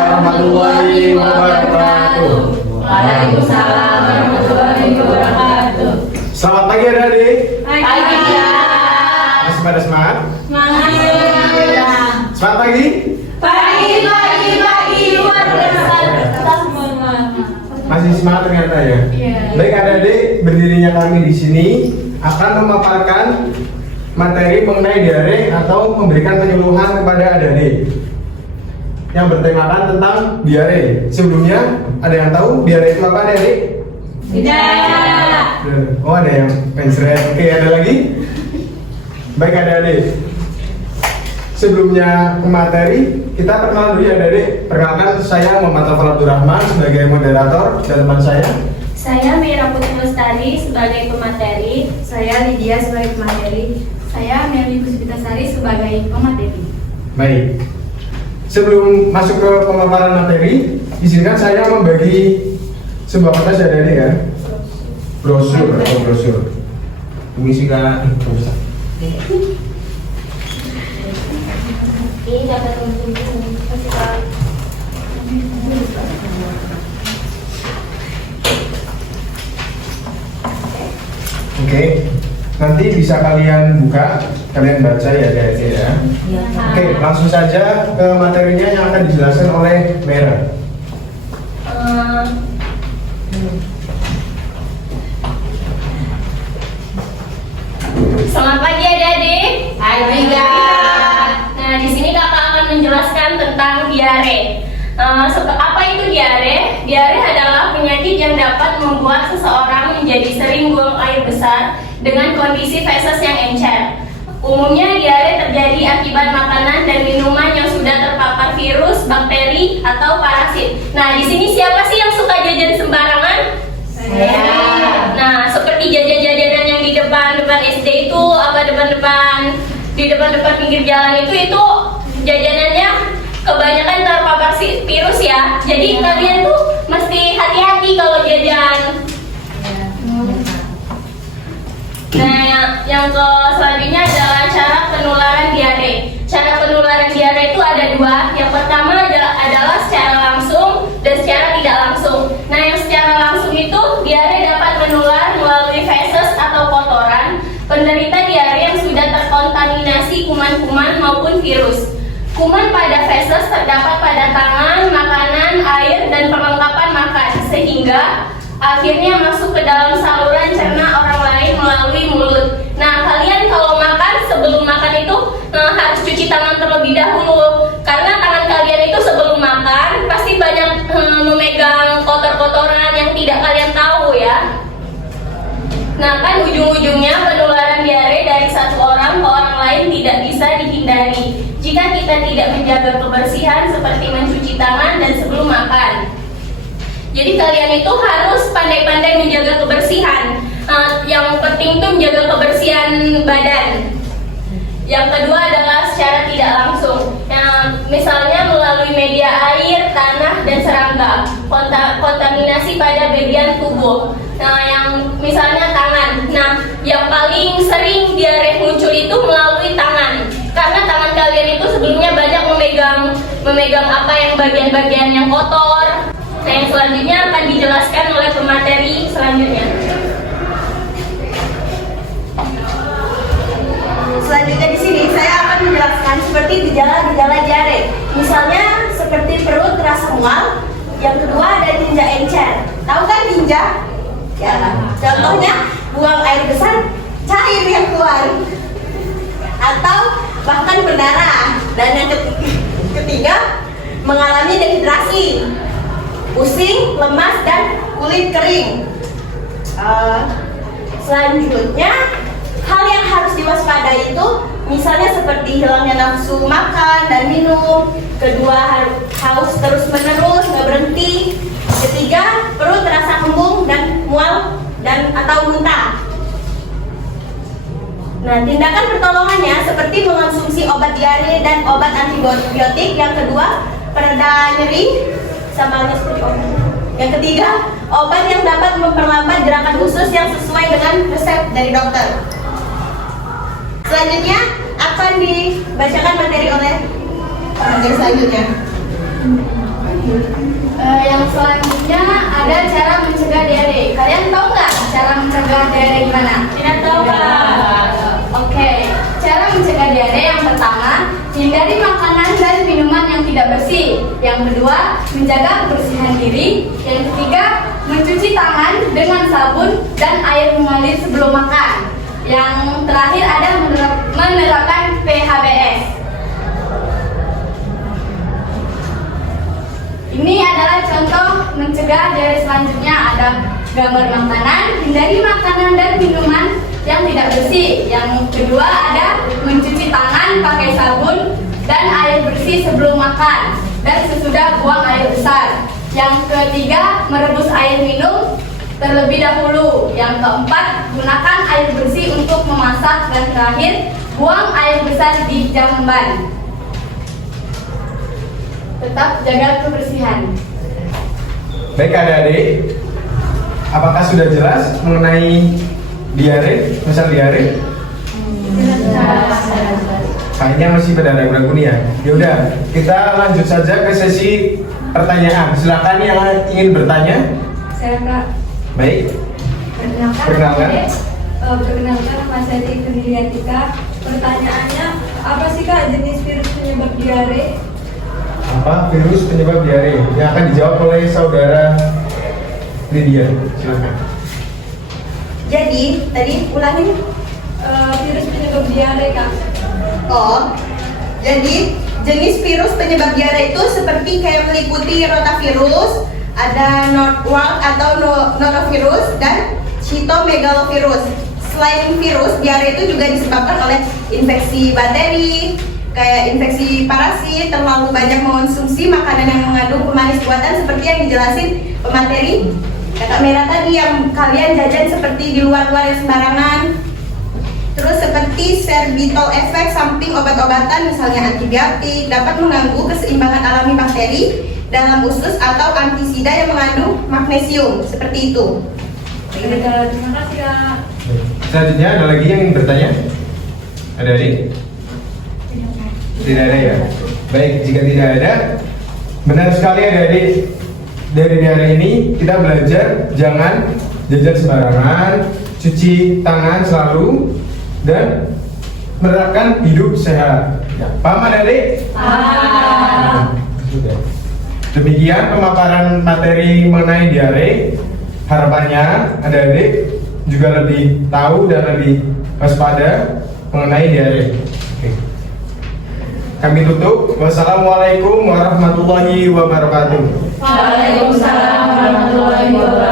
warahmatullahi wabarakatuh. Waalaikumsalam warahmatullahi wabarakatuh. Selamat pagi adik-adik. Pagi. Masih pada semangat? Semangat. Selamat pagi. Pagi. Luar biasa. Kita semangat. Masih semangat ternyata ya. Iya. Baik adik-adik, berdirinya kami di sini akan memaparkan materi mengenai diare atau memberikan penyuluhan kepada adik-adik yang bertemakan tentang diare. Sebelumnya ada yang tahu diare itu apa adik-adik? Tidak. Oh ada yang pensret. Oke, ada lagi? Baik adik-adik, sebelumnya ke materi kita perkenalan dulu ya adik-adik. Perkenalkan, saya Muhammad Taufal Abdurrahman sebagai moderator dan teman Saya Mira Putri Lestari sebagai pemateri. Saya Lydia sebagai pemateri. Saya Meli Puspitasari sebagai pemateri. Baik, sebelum masuk ke pemaparan materi, izinkan saya membagi sebuah kertas ya adik-adik ya. Brosur. Mengisi kan? Ini dapat kasih tahu. Oke, nanti bisa kalian buka, kalian baca ya adik-adik ya. Oke, langsung saja ke materinya yang akan dijelaskan oleh Mera. Selamat pagi adik-adik. Pagi. Nah, di sini kakak akan menjelaskan tentang diare. Apa itu diare? Diare adalah penyakit yang dapat membuat seseorang menjadi sering buang air besar dengan kondisi feses yang encer. Umumnya diare terjadi akibat makanan dan minuman yang sudah terpapar virus, bakteri, atau parasit. Nah, di sini siapa sih yang suka jajan sembarangan? Saya. Nah, seperti jajan-jajanan yang di depan SD itu, apa di depan pinggir jalan itu jajanannya kebanyakan terpapar virus ya. Jadi kalian tuh mesti hati-hati kalau jajan. Nah, yang selanjutnya adalah cara penularan diare. Cara penularan diare itu ada dua. Yang pertama adalah secara langsung dan secara tidak langsung. Nah, yang secara langsung itu diare dapat menular melalui feses atau kotoran penderita diare yang sudah terkontaminasi kuman-kuman maupun virus. Kuman pada feses terdapat pada tangan, makanan, air, dan perlengkapan makan, sehingga akhirnya masuk ke dalam saluran cerna orang lain melalui mulut. Nah, kalian kalau makan, sebelum makan itu harus cuci tangan terlebih dahulu. Karena tangan kalian itu sebelum makan pasti banyak memegang kotor-kotoran yang tidak kalian tahu ya. Nah, kan ujung-ujungnya penularan diare dari satu orang ke orang lain tidak bisa dihindari jika kita tidak menjaga kebersihan seperti mencuci tangan dan sebelum makan. Jadi kalian itu harus pandai-pandai menjaga kebersihan. Yang penting tuh menjaga kebersihan badan. Yang kedua adalah secara tidak langsung. Misalnya melalui media air, tanah, dan serangga. Kontaminasi pada bagian tubuh. Nah, yang misalnya tangan. Nah, yang paling sering diare muncul itu melalui tangan. Karena tangan kalian itu sebelumnya banyak memegang apa yang bagian-bagian yang kotor. Nah, yang selanjutnya akan dijelaskan oleh pemateri selanjutnya. Selanjutnya di sini saya akan menjelaskan seperti gejala-gejala diare. Misalnya seperti perut terasa mual. Yang kedua ada tinja encer. Tahu kan tinja? Ya. Contohnya buang air besar, cair yang keluar. Atau bahkan berdarah. Dan yang ketiga mengalami dehidrasi, pusing, lemas, dan kulit kering. Selanjutnya hal yang harus diwaspadai itu misalnya seperti hilangnya nafsu makan dan minum. Kedua, haus terus menerus nggak berhenti. Ketiga, perut terasa kembung dan mual dan atau muntah. Nah, tindakan pertolongannya seperti mengonsumsi obat diare dan obat antibiotik. Yang kedua, pereda nyeri sama halnya seperti obat. Yang ketiga, obat yang dapat memperlambat gerakan usus yang sesuai dengan resep dari dokter. Selanjutnya akan dibacakan materi oleh pemateri selanjutnya. Yang selanjutnya ada cara mencegah diare. Kalian tahu nggak cara mencegah diare gimana? Tidak tahu, Kak. Oke, cara mencegah diare yang pertama, hindari makanan dan minuman yang tidak bersih. Yang kedua, menjaga kebersihan diri. Yang ketiga, mencuci tangan dengan sabun dan air mengalir sebelum makan. Yang terakhir ada menerapkan PHBS. Ini adalah contoh mencegah diare selanjutnya. Ada gambar makanan, hindari makanan dan minuman yang tidak bersih. Yang kedua ada mencuci tangan pakai sabun dan air bersih sebelum makan dan sesudah buang air besar. Yang ketiga, merebus air minum terlebih dahulu. Yang keempat, gunakan air bersih untuk memasak. Dan terakhir, buang air besar di jamban. Tetap jaga kebersihan. Baik adik-adik, apakah sudah jelas mengenai diare, misal diare? Kayaknya masih pada ragu-ragu nih ya. Yaudah, kita lanjut saja ke sesi pertanyaan. Silakan yang ingin bertanya. Saya Kak. Baik. Perkenalkan. Perkenalkan Mas Edi Kediriatika. Pertanyaannya, apa sih Kak jenis virus penyebab diare? Apa virus penyebab diare? Yang akan dijawab oleh saudara Lydia. Silakan. Jadi, tadi ulangin. Virus penyebab diare Kak. Oh, jadi jenis virus penyebab diare itu seperti kayak meliputi rotavirus, ada Norwalk atau norovirus, dan cytomegalovirus. Selain virus, diare itu juga disebabkan oleh infeksi bakteri, kayak infeksi parasit, terlalu banyak mengonsumsi makanan yang mengandung pemanis buatan seperti yang dijelasin pemateri kakak merah tadi, yang kalian jajan seperti di luar-luar yang sembarangan. Terus seperti sorbitol efek samping obat-obatan misalnya antibiotik dapat mengganggu keseimbangan alami bakteri dalam usus atau antisida yang mengandung magnesium, seperti itu. Terima kasih Kak. Selanjutnya ada lagi yang ingin bertanya? Ada adik? Tidak ada ya? Baik, jika tidak ada, benar sekali adik-adik. Dari diare ini kita belajar jangan jajan sembarangan, cuci tangan selalu, dan menerapkan hidup sehat. Ya, paham adik-adik? Paham. Sudah. Demikian pemaparan materi mengenai diare. Harapannya adik-adik juga lebih tahu dan lebih waspada mengenai diare. Oke. Kami tutup. Wassalamualaikum warahmatullahi wabarakatuh. Waalaikumsalam warahmatullahi wabarakatuh.